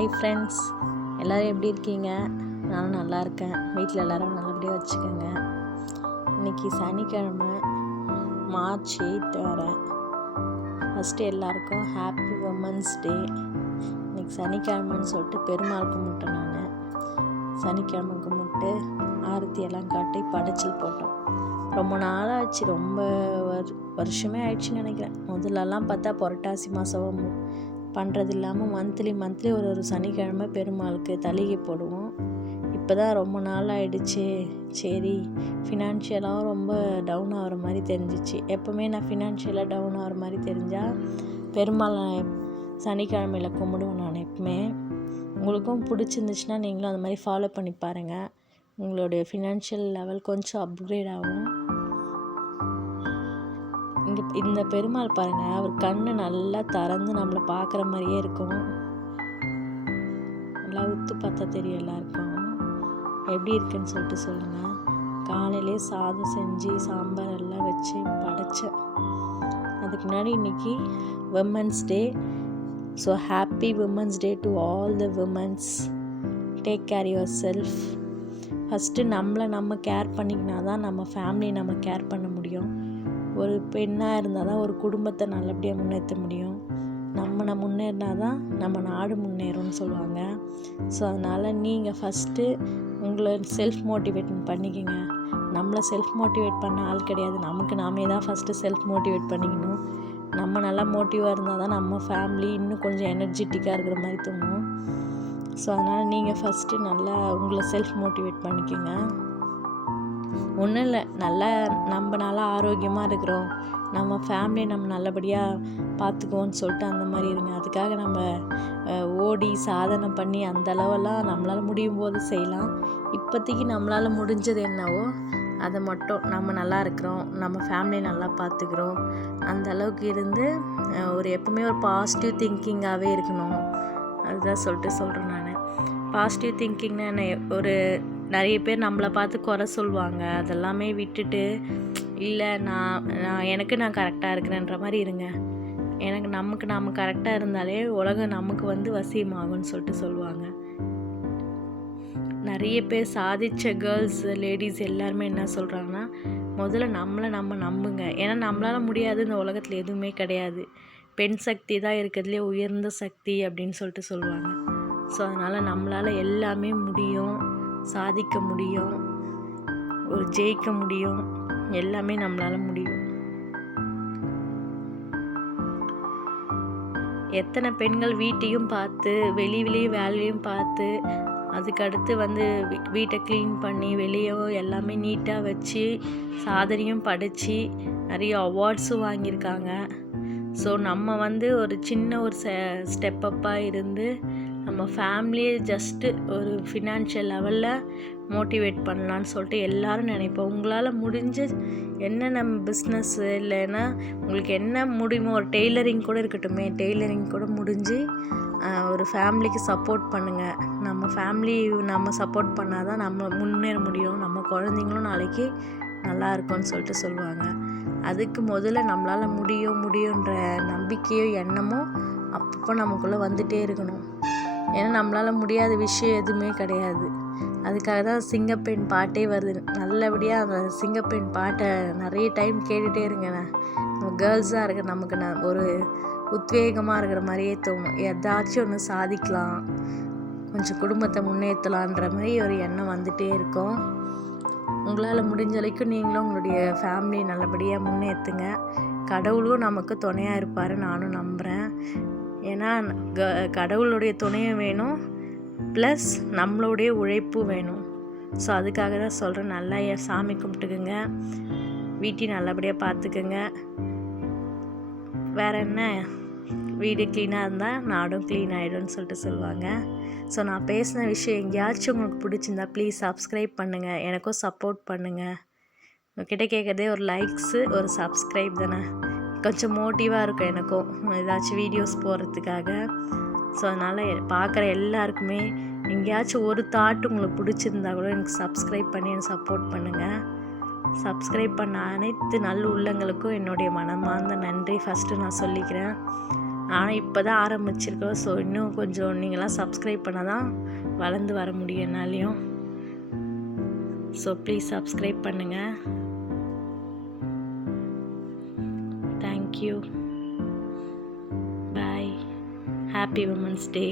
Hi friends எல்லோரும் எப்படி இருக்கீங்க? நானும் நல்லா இருக்கேன். வீட்டில் எல்லோரும் நல்லபடியாக வச்சுக்கோங்க. இன்றைக்கி சனிக்கிழமை மார்ச் எயித் வர ஃபஸ்ட்டு எல்லாருக்கும் ஹாப்பி உமன்ஸ் டே இன்றைக்கி சனிக்கிழமைன்னு சொல்லிட்டு பெருமாள் கும்பிட்டேன் நான். சனிக்கிழமை கும்பிட்டு ஆரத்தி எல்லாம் காட்டி படைச்சல் போட்டோம். ரொம்ப நாளாச்சு. ரொம்ப வருஷமே ஆயிடுச்சுன்னு நினைக்கிறேன். முதல்லலாம் பார்த்தா புரட்டாசி மாதம் பண்ணுறது இல்லாமல் மந்த்லி மந்த்லி ஒரு ஒரு சனிக்கிழமை பெருமாளுக்கு தலிகை போடுவோம். இப்போ தான் ரொம்ப நாள் ஆயிடுச்சு. சரி ஃபினான்ஷியலாகவும் ரொம்ப டவுன் ஆகிற மாதிரி தெரிஞ்சிச்சு. எப்போவுமே நான் ஃபினான்ஷியலாக டவுன் ஆகிற மாதிரி தெரிஞ்சால் பெருமாளை சனிக்கிழமையில் கும்பிடுவேன் நான் எப்பவுமே. உங்களுக்கும் பிடிச்சிருந்துச்சுன்னா நீங்களும் அந்த மாதிரி ஃபாலோ பண்ணி பாருங்கள் உங்களுடைய ஃபினான்ஷியல் லெவல் கொஞ்சம் அப்கிரேட் ஆகும். இந்த பெருமாள் பாருங்கள் அவர் கண்ணு நல்லா திறந்து நம்மளை பார்க்குற மாதிரியே இருக்கும். நல்லா உத்து பார்த்தா தெரியும் எல்லாருக்கும். எப்படி இருக்குன்னு சொல்லிட்டு சொல்லுங்கள் காலையிலே சாதம் செஞ்சு சாம்பார் எல்லாம் வச்சு படைச்சேன் அதுக்கு முன்னாடி இன்னைக்கு women's day so happy women's day to all the women's take care your self first நம்மளை நம்ம கேர் பண்ணிக்கினா தான் நம்ம ஃபேமிலியை நம்ம கேர் பண்ண முடியும். ஒரு பெண்ணாக இருந்தால் தான் ஒரு குடும்பத்தை நல்லபடியாக முன்னேற்ற முடியும். நம்ம முன்னேறினா தான் நம்ம நாடு முன்னேறும்னு சொல்லுவாங்க. ஸோ அதனால் நீங்கள் ஃபஸ்ட்டு உங்களை செல்ஃப் மோட்டிவேட் பண்ணிக்கோங்க. நம்மளை செல்ஃப் மோட்டிவேட் பண்ண ஆள் கிடையாது. நமக்கு நாமே தான் ஃபஸ்ட்டு செல்ஃப் மோட்டிவேட் பண்ணிக்கணும். நம்ம நல்லா மோட்டிவாக இருந்தால் தான் நம்ம ஃபேமிலி இன்னும் கொஞ்சம் எனர்ஜெட்டிக்காக இருக்கிற மாதிரி தோணும். ஸோ அதனால் நீங்கள் ஃபஸ்ட்டு நல்லா உங்களை செல்ஃப் மோட்டிவேட் பண்ணிக்கோங்க. ஒன்றும் இல்லை நல்லா நம்ம நல்லா ஆரோக்கியமாக இருக்கிறோம். நம்ம ஃபேமிலியை நம்ம நல்லபடியாக பார்த்துக்குவோன்னு சொல்லிட்டு அந்த மாதிரி இருங்க. அதுக்காக நம்ம ஓடி சாதனை பண்ணி அந்த அளவெல்லாம் நம்மளால் முடியும் போது செய்யலாம். இப்போதைக்கு நம்மளால் முடிஞ்சது என்னவோ அதை மட்டும் நம்ம நல்லா இருக்கிறோம். நம்ம ஃபேமிலி நல்லா பார்த்துக்கிறோம். அந்த அளவுக்கு இருந்து ஒரு எப்பவுமே ஒரு பாசிட்டிவ் திங்கிங்காகவே இருக்கணும். அதுதான் சொல்லிட்டு சொல்கிறேன் நான். பாசிட்டிவ் திங்கிங்னா என்ன? ஒரு நிறைய பேர் நம்மளை பார்த்து குறை சொல்லுவாங்க. அதெல்லாமே விட்டுட்டு இல்லை நான் நான் எனக்கு நான் கரெக்டாக இருக்கிறேன்ற மாதிரி இருங்க. எனக்கு நமக்கு நாம் கரெக்டாக இருந்தாலே உலகம் நமக்கு வந்து வசியமாகும்னு சொல்லிட்டு சொல்லுவாங்க. நிறைய பேர் சாதித்த கேர்ள்ஸ் லேடிஸ் எல்லாருமே என்ன சொல்கிறாங்கன்னா முதல்ல நம்மளை நம்ம நம்புங்க. ஏன்னா நம்மளால் முடியாது இந்த உலகத்தில் எதுவுமே கிடையாது. பெண் சக்தி தான் இருக்கிறதுலே உயர்ந்த சக்தி அப்படின்னு சொல்லிட்டு சொல்லுவாங்க. ஸோ அதனால் நம்மளால் எல்லாமே முடியும். சாதிக்க முடியும் ஒரு ஜெயிக்க முடியும் எல்லாமே நம்மளால் முடியும். எத்தனை பெண்கள் வீட்டையும் பார்த்து வெளி வெளியே வேலையும் பார்த்து அதுக்கடுத்து வந்து வீட்டை க்ளீன் பண்ணி வெளியே எல்லாமே நீட்டாக வச்சு சாதனையும் படித்து நிறைய அவார்ட்ஸும் வாங்கியிருக்காங்க. ஸோ நம்ம வந்து ஒரு சின்ன ஒரு ஸ்டெப்பப்பாக இருந்து நம்ம ஃபேமிலியை ஜஸ்ட்டு ஒரு ஃபினான்ஷியல் லெவலில் மோட்டிவேட் பண்ணலான்னு சொல்லிட்டு எல்லோரும் நினைப்போம். உங்களால் முடிஞ்ச என்ன நம்ம பிஸ்னஸ்ஸு இல்லைன்னா உங்களுக்கு என்ன முடியுமோ ஒரு டெய்லரிங் கூட இருக்கட்டுமே டெய்லரிங் கூட முடிஞ்சு ஒரு ஃபேமிலிக்கு சப்போர்ட் பண்ணுங்கள் நம்ம ஃபேமிலி நம்ம சப்போர்ட் பண்ணால் தான் நம்ம முன்னேற முடியும். நம்ம குழந்தைங்களும் நாளைக்கு நல்லா இருக்கும்னு சொல்லிட்டு சொல்லுவாங்க. அதுக்கு முதல்ல நம்மளால் முடியும் முடியுன்ற நம்பிக்கையோ எண்ணமோ அப்பப்போ நமக்குள்ளே வந்துகிட்டே இருக்கணும். ஏன்னா நம்மளால் முடியாத விஷயம் எதுவுமே கிடையாது. அதுக்காக தான் சிங்கப்பெண் பாட்டே வருது. நல்லபடியாக அந்த சிங்கப்பெண் பாட்டை நிறைய டைம் கேட்டுகிட்டே இருங்க நம்ம கேர்ள்ஸாக இருக்க நமக்கு நான் ஒரு உத்வேகமாக இருக்கிற மாதிரியே தோணும். எதாச்சும் ஒன்று சாதிக்கலாம். கொஞ்சம் குடும்பத்தை முன்னேற்றலான்ற மாதிரி ஒரு எண்ணம் வந்துகிட்டே இருக்கும். உங்களால் முடிஞ்ச வரைக்கும் நீங்களும் உங்களுடைய ஃபேமிலி நல்லபடியாக முன்னேற்றுங்க கடவுளும் நமக்கு துணையாக இருப்பார் நானும் நம்புகிறேன் ஏன்னா க கடவுளுடைய துணையும் வேணும் ப்ளஸ் நம்மளுடைய உழைப்பும் வேணும். ஸோ அதுக்காக தான் சொல்கிறேன் நல்லா என் சாமி கும்பிட்டுக்குங்க. வீட்டையும் நல்லபடியாக பார்த்துக்குங்க. வேறு என்ன? வீடு க்ளீனாக இருந்தால் நாடும் க்ளீன் ஆகிடும்னு சொல்லிட்டு சொல்லுவாங்க. ஸோ நான் பேசின விஷயம் எங்கேயாச்சும் உங்களுக்கு பிடிச்சிருந்தா ப்ளீஸ் சப்ஸ்கிரைப் பண்ணுங்கள் எனக்கும் சப்போர்ட் பண்ணுங்கள் உங்ககிட்ட கேட்குறதே ஒரு லைக்ஸு ஒரு சப்ஸ்கிரைப் தானே. கொஞ்சம் மோட்டிவாக இருக்கும் எனக்கும். ஏதாச்சும் வீடியோஸ் போடுறதுக்காக ஸோ அதனால் பார்க்குற எல்லாருக்குமே எங்கேயாச்சும் ஒரு தாட் உங்களுக்கு பிடிச்சிருந்தா கூட எனக்கு சப்ஸ்கிரைப் பண்ணி எனக்கு சப்போர்ட் பண்ணுங்கள் சப்ஸ்கிரைப் பண்ண அனைத்து நல்ல உள்ளங்களுக்கும் என்னுடைய மனமார்ந்த நன்றி. ஃபஸ்ட்டு நான் சொல்லிக்கிறேன். ஆனால் இப்போ தான் ஆரம்பிச்சிருக்கோம் ஸோ இன்னும் கொஞ்சம் நீங்களாம் சப்ஸ்கிரைப் பண்ணால் தான் வளர்ந்து வர முடியும் என்னாலையும். ஸோ ப்ளீஸ் சப்ஸ்கிரைப் பண்ணுங்கள் thank you bye happy women's day